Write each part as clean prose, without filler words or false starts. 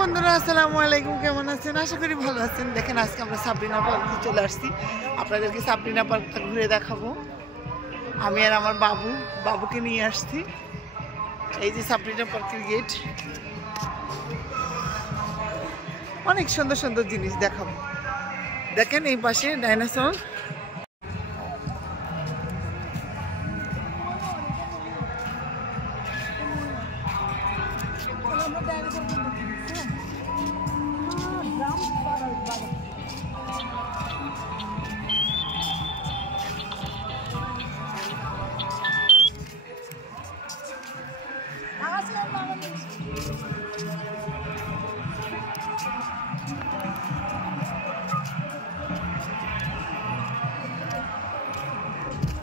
বন্ধুরা আসসালামু আলাইকুম, কেমন আছেন? আশা করি ভালো আছেন। দেখেন আজকে আমরা সাবরিনা পার্কে চলে আসছি, আপনাদেরকে সাবরিনা পার্কটা ঘুরে দেখাবো। আমি আর আমার বাবুকে নিয়ে আসছি। এই যে সাবরিনা পার্কের গেট, অনেক সুন্দর সুন্দর জিনিস দেখাবো। দেখেন এই পাশে ডাইনোসর,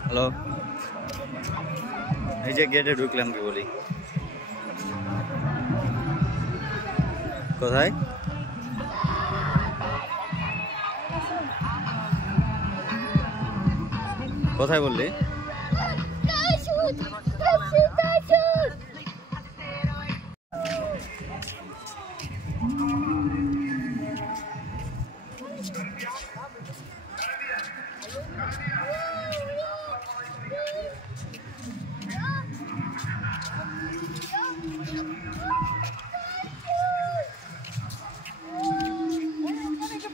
হ্যালো, এই যে গেটে ঢুকলাম, কি বলি কোথায়? কোথায় বললি?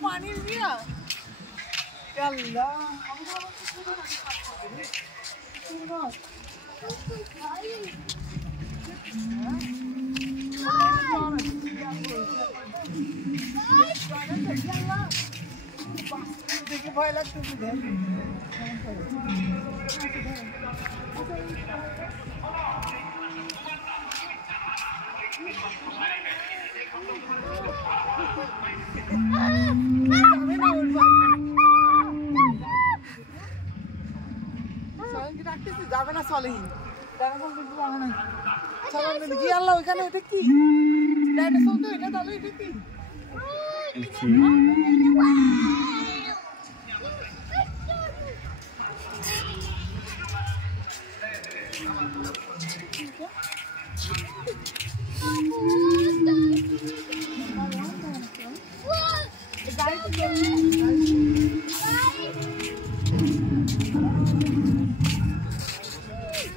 পানির দিয়া আল্লাহ দেখে ভয় লাগতেছে। যাবে না সলিহীন কি আল্লাহ ওইখানে, এটা কি ডাইনোসর? তো এটা তাহলে এটা কি?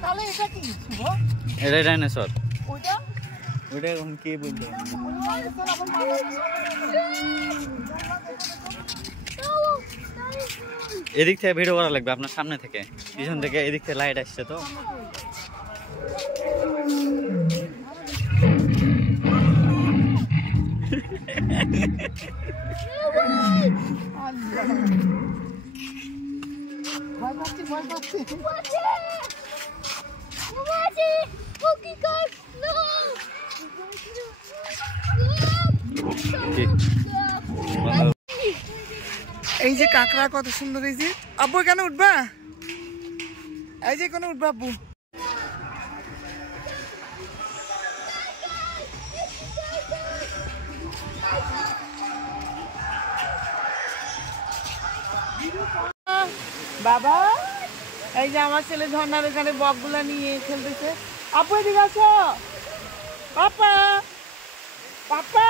তাহলে এটা কি? এটা ডাইনোসর। ওইটা ওইটা এখন কে বলতো? এদিক থেকে ভিডিও করা লাগবে, আপনার সামনে থেকে, পিছন থেকে এদিক থেকে লাইট আসছে তো। এই যে কাঁকড়া কত সুন্দর। এই যে আব্বু কেন উঠবা? এই যে কেন উঠবা আব্বু? বাবা, এই যে আমার ছেলে ঝর্ণার এখানে বকগুলা নিয়ে খেলতেছে। আপু এদিকে আসো। পাপা পাপা,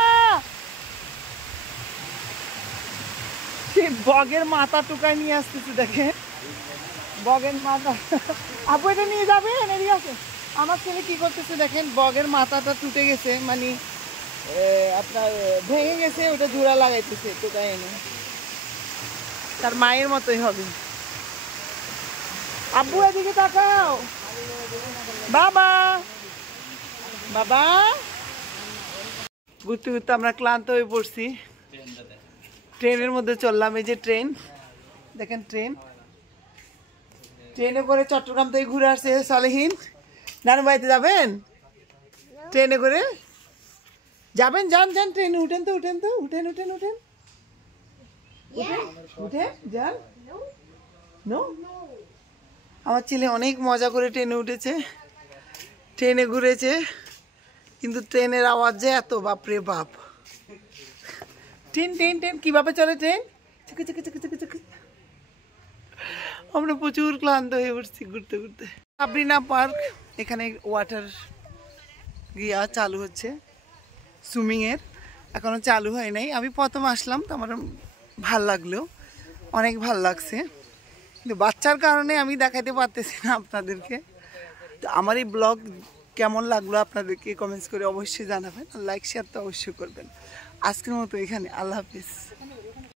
বগের মাথা টুকায় নিয়ে আসতেছে। দেখে বগের মাথা। আপু এটা নিয়ে যাবে, এদিকে আসো। আমার ছেলে কি করতেছে দেখেন, বগের মাথাটা টুটে গেছে, মানে আপনার ভেঙে গেছে, ওটা জোড়া লাগাইতেছে টুকায় এনে। তার মায়ের মতোই হবে। আব্বু এদিকে তাকাও। বাবা বাবা, ঘুরতে ঘুরতে আমরা ক্লান্ত হয়ে পড়ছি। ট্রেনের মধ্যে চললাম। এই যে ট্রেন, দেখেন ট্রেনে করে চট্টগ্রাম থেকে ঘুরে আসছে সলিহীন। নানু বাড়িতে যাবেন? ট্রেনে করে যাবেন? যান ট্রেনে উঠেন তো, উঠেন যান। নো, আমার ছেলে অনেক মজা করে ট্রেনে উঠেছে, ট্রেনে ঘুরেছে, কিন্তু ট্রেনের আওয়াজ যে এত, বাপরে বাপ। ট্রেন কিভাবে চলে ট্রেন? আমরা প্রচুর ক্লান্ত হয়ে উঠছি ঘুরতে ঘুরতে। সাবরিনা পার্ক, এখানে ওয়াটার গিয়া চালু হচ্ছে সুইমিং এর। এখনও চালু হয় নাই। আমি প্রথম আসলাম তো আমার ভাল লাগলো, অনেক ভাল লাগছে, কিন্তু বাচ্চার কারণে আমি দেখাতে পারতেছি না আপনাদেরকে। তো আমার এই ব্লগ কেমন লাগলো আপনাদেরকে কমেন্টস করে অবশ্যই জানাবেন, লাইক শেয়ার তো অবশ্যই করবেন। আজকের মতো এখানে, আল্লাহ হাফিজ।